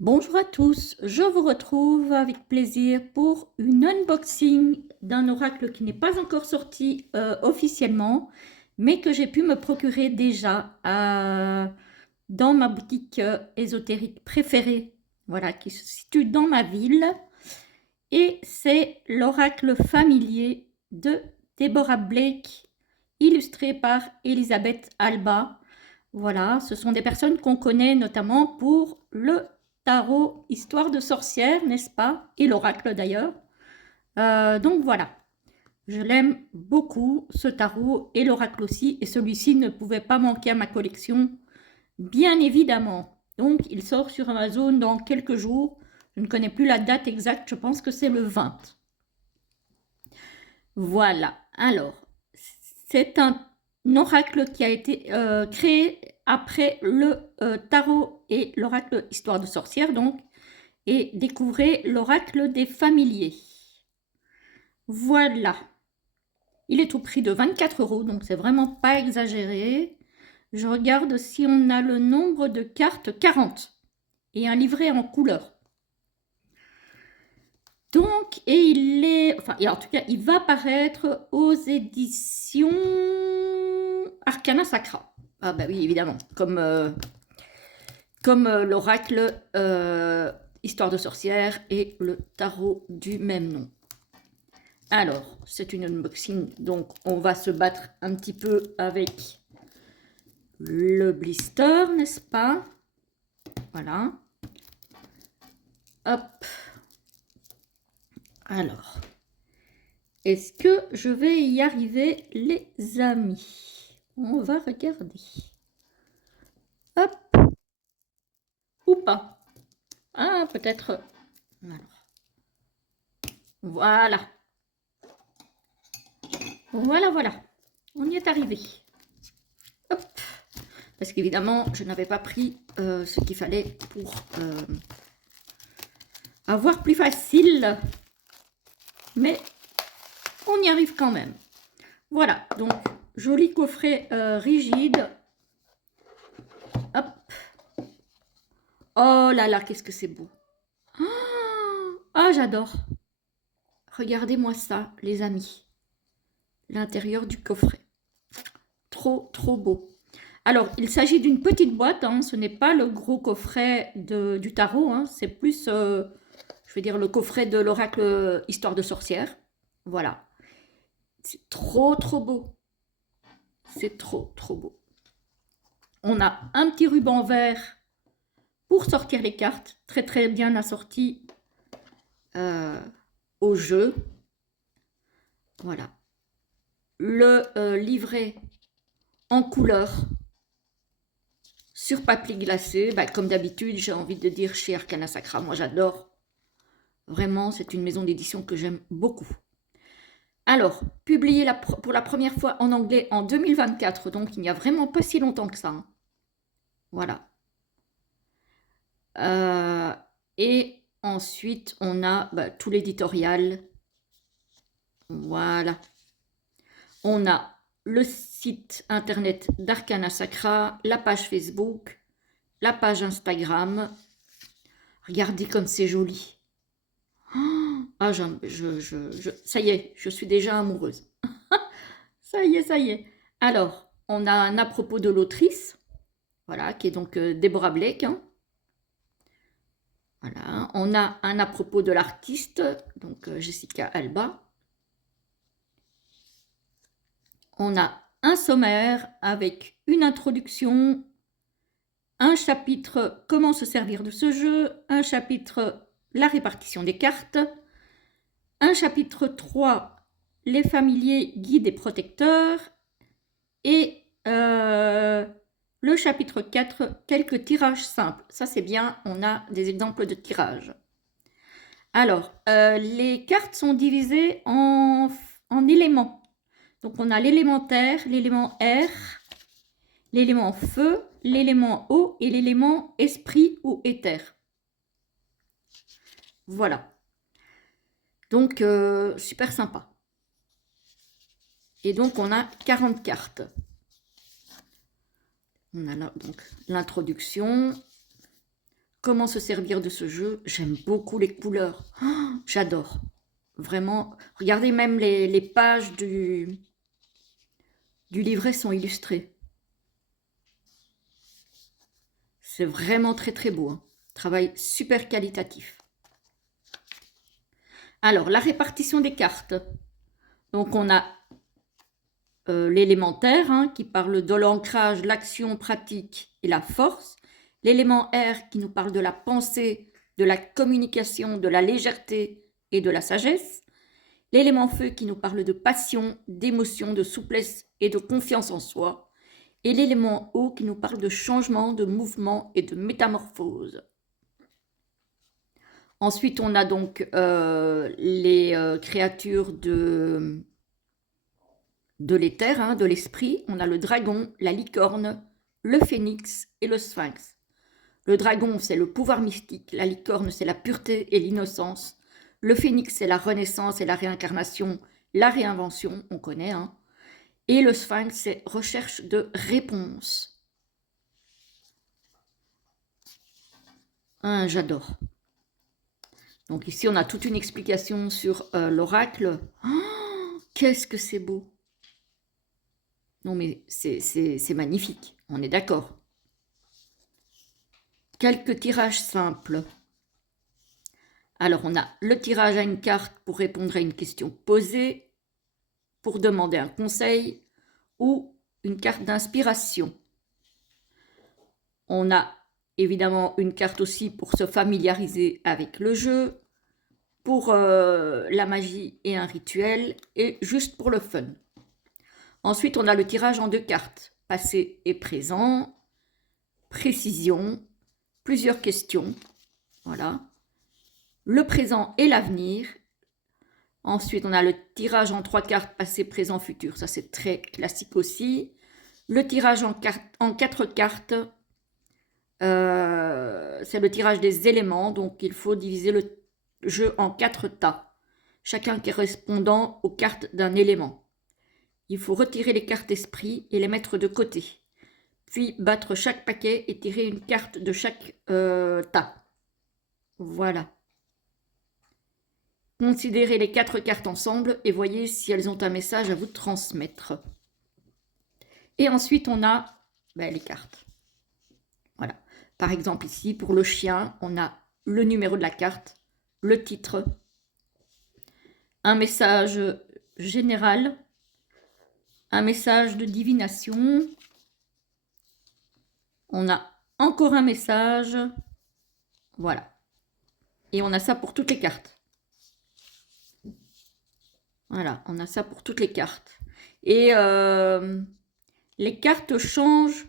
Bonjour à tous, je vous retrouve avec plaisir pour une unboxing d'un oracle qui n'est pas encore sorti officiellement, mais que j'ai pu me procurer déjà dans ma boutique ésotérique préférée, voilà, qui se situe dans ma ville. Et c'est l'oracle familier de Deborah Blake, illustré par Elisabeth Alba. Voilà, ce sont des personnes qu'on connaît notamment pour le tarot Histoire de sorcière, n'est-ce pas? Et l'oracle d'ailleurs. Donc voilà, je l'aime beaucoup, ce tarot, et l'oracle aussi, et celui-ci ne pouvait pas manquer à ma collection, bien évidemment. Donc il sort sur Amazon dans quelques jours. Je ne connais plus la date exacte, je pense que c'est le 20. Voilà, alors, c'est un oracle qui a été créé après le tarot et l'oracle Histoire de sorcière, donc, et découvrez l'oracle des familiers. Voilà, il est au prix de 24 €, donc c'est vraiment pas exagéré. Je regarde si on a le nombre de cartes, 40, et un livret en couleur. Donc, et il est, enfin, et en tout cas, il va paraître aux éditions Arcana Sacra. Ah bah oui, évidemment, comme l'oracle Histoire de sorcière et le tarot du même nom. Alors, c'est une unboxing, donc on va se battre un petit peu avec le blister, n'est-ce pas? Voilà. Hop. Alors, est-ce que je vais y arriver, les amis? On va regarder. Hop. Ou pas. Ah, peut-être. Voilà. Voilà, voilà. On y est arrivé. Hop. Parce qu'évidemment, je n'avais pas pris ce qu'il fallait pour avoir plus facile. Mais on y arrive quand même. Voilà, donc joli coffret rigide. Hop. Oh là là, qu'est-ce que c'est beau. Ah, j'adore. Regardez-moi ça, les amis. L'intérieur du coffret. Trop, trop beau. Alors, il s'agit d'une petite boîte, hein, ce n'est pas le gros coffret du tarot, hein, c'est plus, je vais dire, le coffret de l'oracle Histoire de sorcière. Voilà. C'est trop, trop beau. C'est trop, trop beau. On a un petit ruban vert pour sortir les cartes, très, très bien assorti au jeu. Voilà. Le livret en couleur sur papier glacé, bah, comme d'habitude, j'ai envie de dire chez Arcana Sacra, moi j'adore. Vraiment, c'est une maison d'édition que j'aime beaucoup. Alors, publié pour la première fois en anglais en 2024, donc il n'y a vraiment pas si longtemps que ça. Hein. Voilà. Et ensuite, on a tout l'éditorial. Voilà. On a le site internet d'Arcana Sacra, la page Facebook, la page Instagram. Regardez comme c'est joli. Ah, ça y est, je suis déjà amoureuse. Ça y est, ça y est. Alors, on a un à propos de l'autrice, voilà, qui est donc Deborah Blake. Hein. Voilà. On a un à propos de l'artiste, donc Jessica Alba. On a un sommaire avec une introduction, un chapitre comment se servir de ce jeu, un chapitre la répartition des cartes, un chapitre 3 les familiers guides et protecteurs et le chapitre 4 quelques tirages simples. Ça c'est bien, on a des exemples de tirages. Alors, les cartes sont divisées en éléments. Donc on a l'élémentaire, l'élément air, l'élément feu, l'élément eau et l'élément esprit ou éther. Voilà. Donc, super sympa. Et donc, on a 40 cartes. On a là, donc l'introduction. comment se servir de ce jeu. J'aime beaucoup les couleurs. Oh, j'adore. Vraiment. Regardez, même les pages du livret sont illustrées. C'est vraiment très très beau. Hein. Travail super qualitatif. Alors, la répartition des cartes. Donc, on a l'élémentaire hein, qui parle de l'ancrage, l'action pratique et la force. L'élément R qui nous parle de la pensée, de la communication, de la légèreté et de la sagesse. L'élément feu qui nous parle de passion, d'émotion, de souplesse et de confiance en soi. Et l'élément eau qui nous parle de changement, de mouvement et de métamorphose. Ensuite, on a donc les créatures de l'éther, hein, de l'esprit. On a le dragon, la licorne, le phénix et le sphinx. Le dragon, c'est le pouvoir mystique. La licorne, c'est la pureté et l'innocence. Le phénix, c'est la renaissance et la réincarnation, la réinvention, on connaît. Hein. Et le sphinx, c'est recherche de réponse. J'adore. Donc ici, on a toute une explication sur l'oracle. Oh, qu'est-ce que c'est beau! Non, mais c'est magnifique, on est d'accord. Quelques tirages simples. Alors, on a le tirage à une carte pour répondre à une question posée, pour demander un conseil ou une carte d'inspiration. On a évidemment une carte aussi pour se familiariser avec le jeu, pour la magie et un rituel, et juste pour le fun. Ensuite, on a le tirage en 2 cartes, passé et présent, précision, plusieurs questions, voilà. Le présent et l'avenir. Ensuite, on a le tirage en 3 cartes, passé, présent, futur, ça c'est très classique aussi. Le tirage en 4 cartes, c'est le tirage des éléments, donc il faut diviser le jeu en 4 tas, chacun correspondant aux cartes d'un élément. Il faut retirer les cartes esprit et les mettre de côté, puis battre chaque paquet et tirer une carte de chaque tas. Voilà. Considérez les 4 cartes ensemble et voyez si elles ont un message à vous transmettre. Et ensuite, on a les cartes. Voilà. Par exemple, ici, pour le chien, on a le numéro de la carte, le titre, un message général, un message de divination. On a encore un message. Voilà. Et on a ça pour toutes les cartes. Voilà, on a ça pour toutes les cartes. Et les cartes changent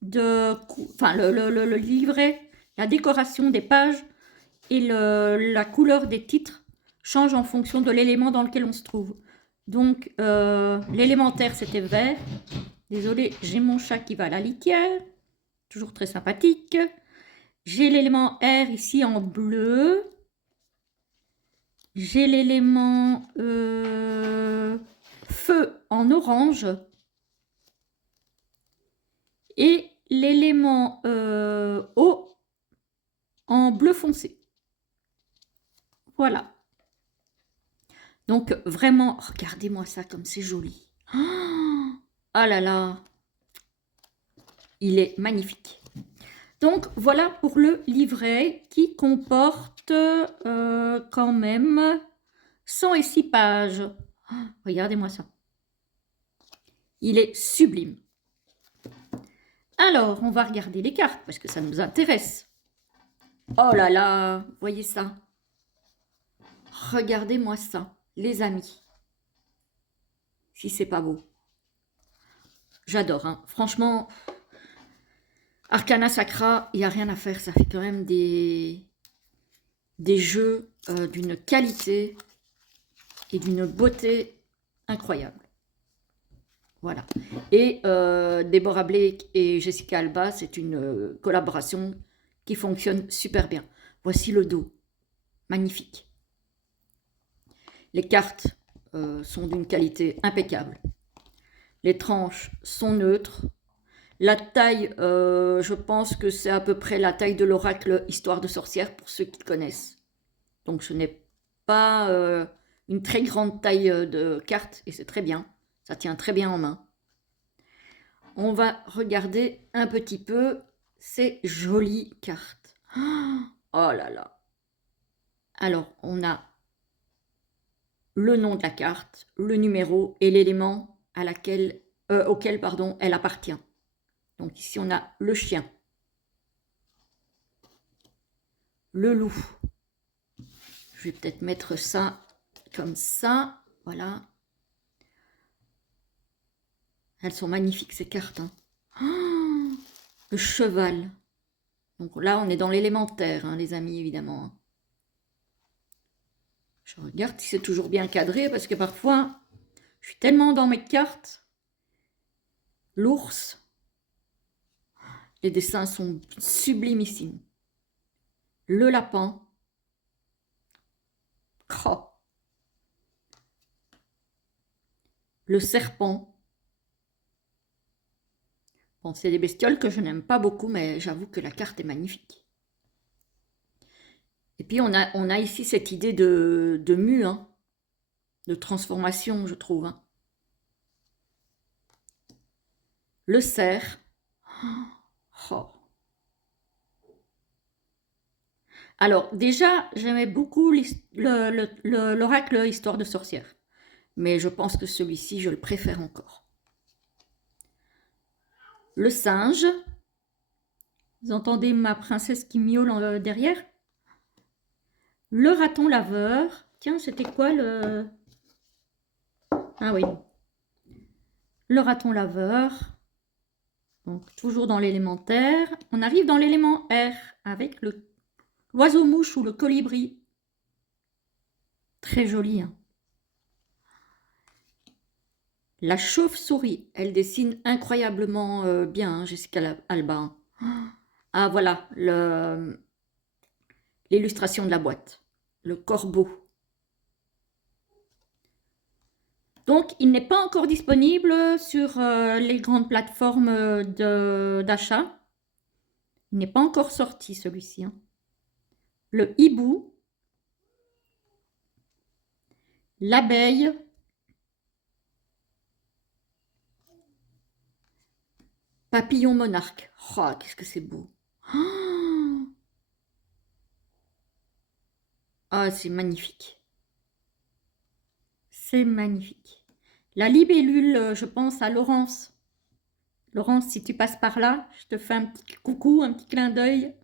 de... Enfin, le livret, la décoration des pages et la couleur des titres change en fonction de l'élément dans lequel on se trouve. Donc, l'élémentaire, c'était vert. Désolée, j'ai mon chat qui va à la litière. Toujours très sympathique. J'ai l'élément R ici en bleu. J'ai l'élément feu en orange. Et l'élément eau en bleu foncé. Voilà. Donc, vraiment, regardez-moi ça comme c'est joli. Oh là là, il est magnifique. Donc, voilà pour le livret qui comporte quand même 106 pages. Oh, regardez-moi ça. Il est sublime. Alors, on va regarder les cartes parce que ça nous intéresse. Oh là là, voyez ça. Regardez-moi ça, les amis. Si c'est pas beau. J'adore, hein. Franchement, Arcana Sacra, il n'y a rien à faire. Ça fait quand même des jeux d'une qualité et d'une beauté incroyable. Voilà. Et Deborah Blake et Jessica Alba, c'est une collaboration qui fonctionne super bien. Voici le dos. Magnifique. Les cartes sont d'une qualité impeccable. Les tranches sont neutres. La taille, je pense que c'est à peu près la taille de l'oracle Histoire de sorcière pour ceux qui connaissent. Donc ce n'est pas une très grande taille de carte et c'est très bien. Ça tient très bien en main. On va regarder un petit peu ces jolies cartes. Oh là là. Alors, on a le nom de la carte, le numéro et l'élément auquel elle appartient. Donc ici, on a le chien, le loup. Je vais peut-être mettre ça comme ça. Voilà. Elles sont magnifiques, ces cartes. Hein. Oh, le cheval. Donc là, on est dans l'élémentaire, hein, les amis, évidemment. Hein. Je regarde si c'est toujours bien cadré, parce que parfois, je suis tellement dans mes cartes. L'ours. Les dessins sont sublimissimes. Le lapin. Oh. Le serpent. Bon, c'est des bestioles que je n'aime pas beaucoup, mais j'avoue que la carte est magnifique. Et puis, on a ici cette idée de mue, hein, de transformation, je trouve. Hein. Le cerf. Oh. Alors, déjà, j'aimais beaucoup l'oracle Histoire de sorcière. Mais je pense que celui-ci, je le préfère encore. Le singe. Vous entendez ma princesse qui miaule derrière? Le raton laveur. Tiens, c'était quoi le... Ah oui. Le raton laveur. Donc, toujours dans l'élémentaire. On arrive dans l'élément R avec l'oiseau-mouche ou le colibri. Très joli. Hein. La chauve-souris. Elle dessine incroyablement bien, hein, Jessica Alba. Ah, voilà. L'illustration de la boîte. Le corbeau. Donc, il n'est pas encore disponible sur les grandes plateformes d'achat. Il n'est pas encore sorti, celui-ci. Hein. Le hibou. L'abeille. Papillon monarque. Oh, qu'est-ce que c'est beau. Ah, c'est magnifique. C'est magnifique. La libellule, je pense à Laurence. Laurence, si tu passes par là, je te fais un petit coucou, un petit clin d'œil.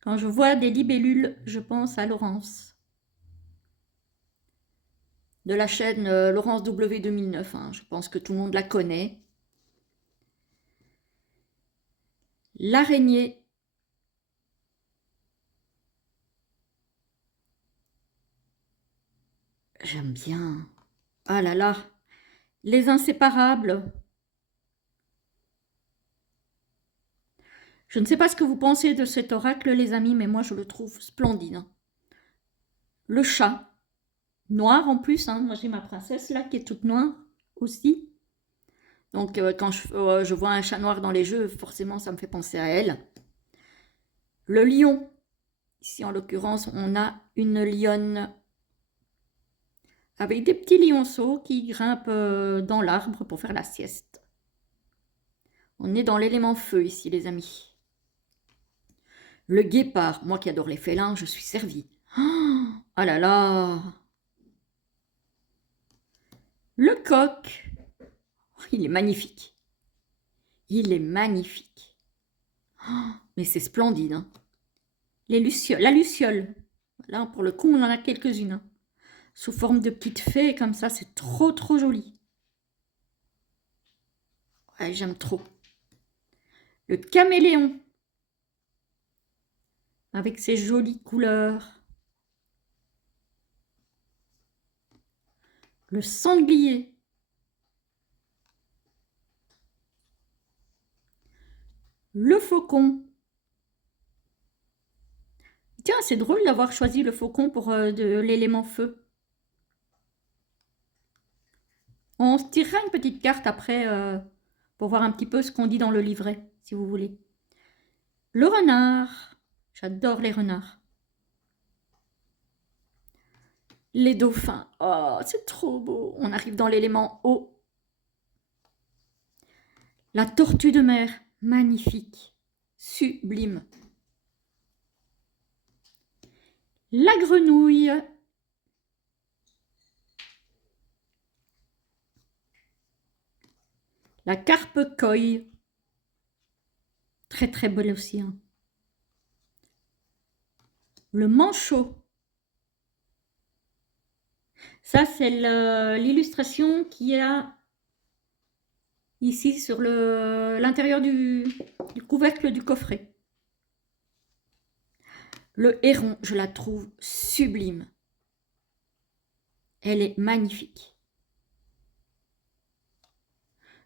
Quand je vois des libellules, je pense à Laurence. De la chaîne Laurence W 2009, hein, je pense que tout le monde la connaît. L'araignée. J'aime bien. Ah là là. Les inséparables. Je ne sais pas ce que vous pensez de cet oracle, les amis, mais moi, je le trouve splendide. Hein. Le chat. Noir en plus. Hein. Moi, j'ai ma princesse là qui est toute noire aussi. Donc, quand je vois un chat noir dans les jeux, forcément, ça me fait penser à elle. Le lion. Ici, en l'occurrence, on a une lionne avec des petits lionceaux qui grimpent dans l'arbre pour faire la sieste. On est dans l'élément feu ici, les amis. Le guépard. Moi qui adore les félins, je suis servie. Oh là là. Le coq. Il est magnifique. Il est magnifique. Oh, mais c'est splendide. Hein. La luciole. Là, pour le coup, on en a quelques-unes. Hein. Sous forme de petites fées, comme ça, c'est trop, trop joli. Ouais, j'aime trop. Le caméléon. Avec ses jolies couleurs. Le sanglier. Le faucon. Tiens, c'est drôle d'avoir choisi le faucon pour de l'élément feu. On se tirera une petite carte après pour voir un petit peu ce qu'on dit dans le livret, si vous voulez. Le renard. J'adore les renards. Les dauphins. Oh, c'est trop beau. On arrive dans l'élément eau. La tortue de mer. Magnifique. Sublime. La grenouille. La carpe koi. Très très belle aussi. Hein. Le manchot. Ça, c'est l'illustration qu'il y a ici sur l'intérieur du couvercle du coffret. Le héron, je la trouve sublime. Elle est magnifique.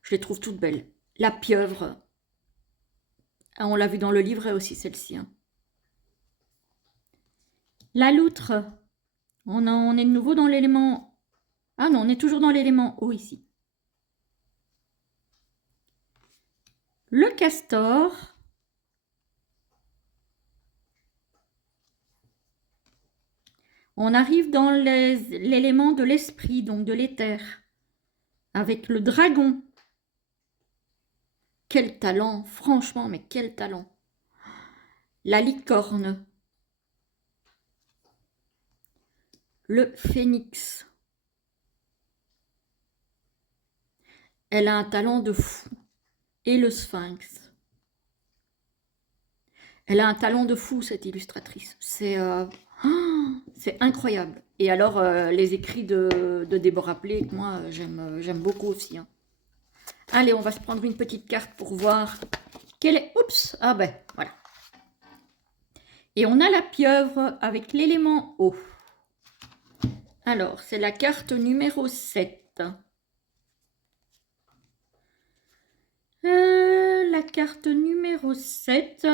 Je les trouve toutes belles. La pieuvre, on l'a vu dans le livret aussi, celle-ci. Hein. La loutre, on est de nouveau dans l'élément... Ah non, on est toujours dans l'élément eau ici. Le castor. On arrive dans l'élément de l'esprit, donc de l'éther, avec le dragon. Quel talent, franchement, mais quel talent. La licorne. Le phénix. Elle a un talent de fou. Et le sphinx. Elle a un talent de fou, cette illustratrice. C'est incroyable. Et alors, les écrits de Deborah Blake, moi, j'aime beaucoup aussi. Hein. Allez, on va se prendre une petite carte pour voir quelle est... Oups! Ah ben, voilà. Et on a la pieuvre avec l'élément eau. Alors, c'est la carte numéro 7. La carte numéro 7,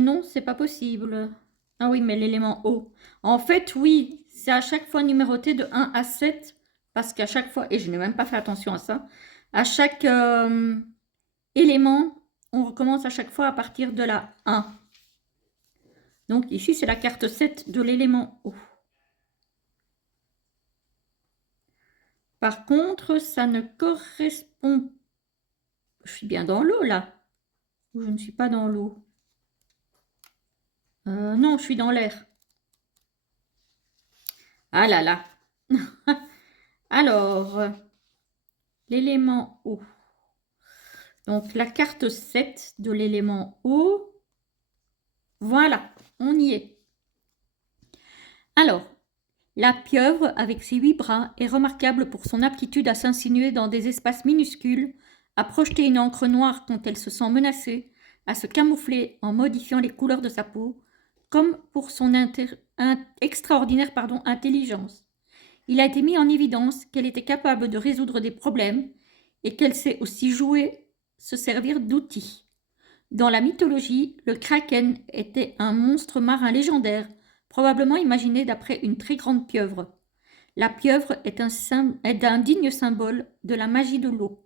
non, c'est pas possible. Ah oui, mais l'élément eau. En fait, oui, c'est à chaque fois numéroté de 1 à 7, parce qu'à chaque fois, et je n'ai même pas fait attention à ça, à chaque élément, on recommence à chaque fois à partir de la 1. Donc ici, c'est la carte 7 de l'élément eau. Par contre, ça ne correspond pas. Je suis bien dans l'eau, là. Ou je ne suis pas dans l'eau. Non, je suis dans l'air. Ah là là. Alors, l'élément eau. Donc, la carte 7 de l'élément eau. Voilà, on y est. Alors, la pieuvre, avec ses 8 bras, est remarquable pour son aptitude à s'insinuer dans des espaces minuscules, à projeter une encre noire quand elle se sent menacée, à se camoufler en modifiant les couleurs de sa peau, comme pour son extraordinaire intelligence. Il a été mis en évidence qu'elle était capable de résoudre des problèmes et qu'elle sait aussi se servir d'outils. Dans la mythologie, le kraken était un monstre marin légendaire, probablement imaginé d'après une très grande pieuvre. La pieuvre est un digne symbole de la magie de l'eau.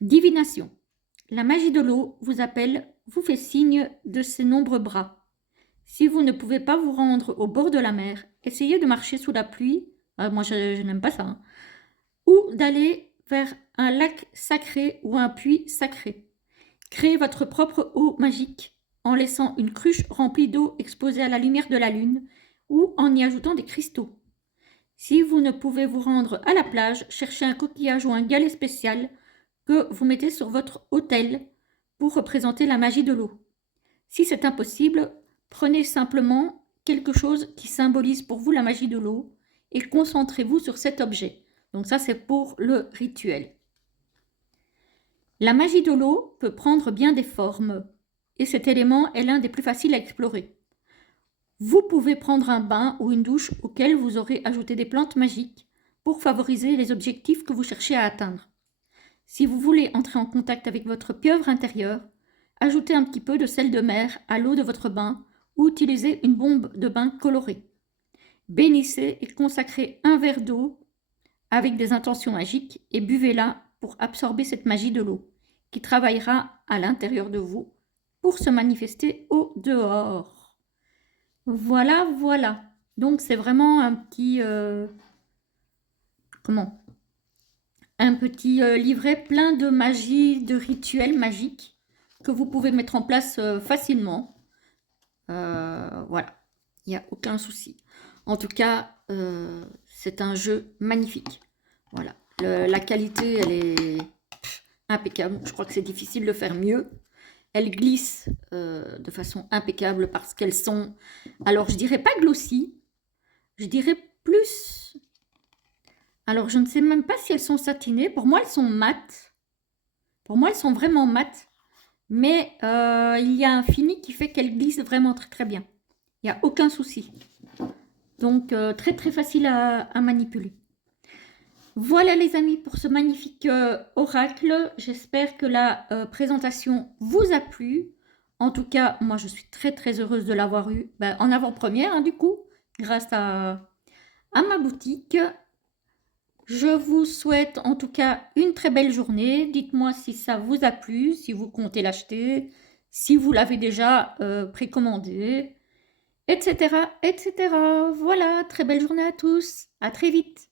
Divination. La magie de l'eau vous appelle, vous fait signe de ses nombreux bras. Si vous ne pouvez pas vous rendre au bord de la mer, essayez de marcher sous la pluie, moi je n'aime pas ça, hein, ou d'aller vers un lac sacré ou un puits sacré. Créez votre propre eau magique en laissant une cruche remplie d'eau exposée à la lumière de la lune ou en y ajoutant des cristaux. Si vous ne pouvez vous rendre à la plage, cherchez un coquillage ou un galet spécial que vous mettez sur votre autel pour représenter la magie de l'eau. Si c'est impossible, prenez simplement quelque chose qui symbolise pour vous la magie de l'eau et concentrez-vous sur cet objet. Donc ça, c'est pour le rituel. La magie de l'eau peut prendre bien des formes et cet élément est l'un des plus faciles à explorer. Vous pouvez prendre un bain ou une douche auquel vous aurez ajouté des plantes magiques pour favoriser les objectifs que vous cherchez à atteindre. Si vous voulez entrer en contact avec votre pieuvre intérieure, ajoutez un petit peu de sel de mer à l'eau de votre bain ou utilisez une bombe de bain colorée. Bénissez et consacrez un verre d'eau avec des intentions magiques et buvez-la pour absorber cette magie de l'eau qui travaillera à l'intérieur de vous pour se manifester au dehors. Voilà, voilà. Donc c'est vraiment un petit un petit livret plein de magie, de rituels magiques que vous pouvez mettre en place facilement. Voilà, il n'y a aucun souci. En tout cas, c'est un jeu magnifique. Voilà, la qualité, elle est impeccable. Je crois que c'est difficile de faire mieux. Elles glissent de façon impeccable parce qu'elles sont, alors je dirais pas glossy, je dirais plus, alors je ne sais même pas si elles sont satinées. Pour moi, elles sont mates. Pour moi, elles sont vraiment mates. Mais il y a un fini qui fait qu'elles glissent vraiment très très bien. Il n'y a aucun souci. Donc très très facile à manipuler. Voilà les amis pour ce magnifique oracle. J'espère que la présentation vous a plu. En tout cas, moi je suis très très heureuse de l'avoir eu en avant-première hein, du coup, grâce à ma boutique. Je vous souhaite en tout cas une très belle journée. Dites-moi si ça vous a plu, si vous comptez l'acheter, si vous l'avez déjà précommandé, etc., etc. Voilà, très belle journée à tous. À très vite.